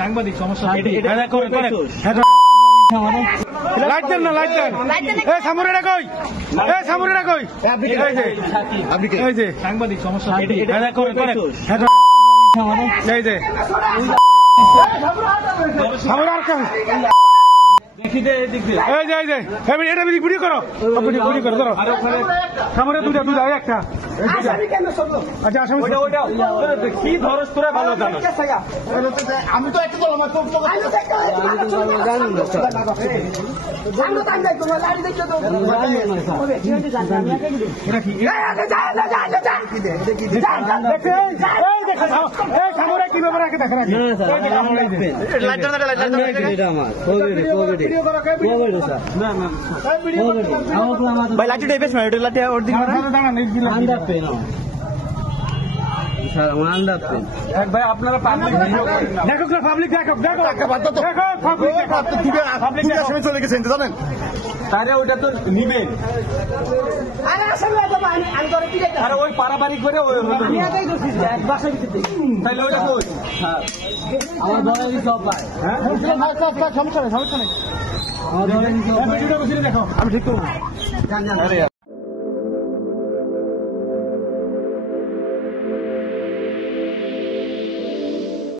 সাংবাদিক সমস্যা লাইট দেন না, লাইট দেন। সামুরেরা কই, সামুরেরা কই? সাংবাদিক সমস্যা ভিডিও করো, ভিডিও করো, ধরো সামনে দুটা একটা। আচ্ছা আসামি কি ধরস তোরা ভালো জানো। আমি তো একটা কি ব্যাপার আগে দেখা ভাই লাঠি টাইপের লাঠি ওর দিকে ভাই আপনারা পাবলিক চলে গেছেন জানেন, তাহলে ওইটা তো নিবেন। আরে ওই পারাবারিক করে তাহলে ওইটা কই সমস্যা নেই, সমস্যা নেই। আমি ঠিক করবো।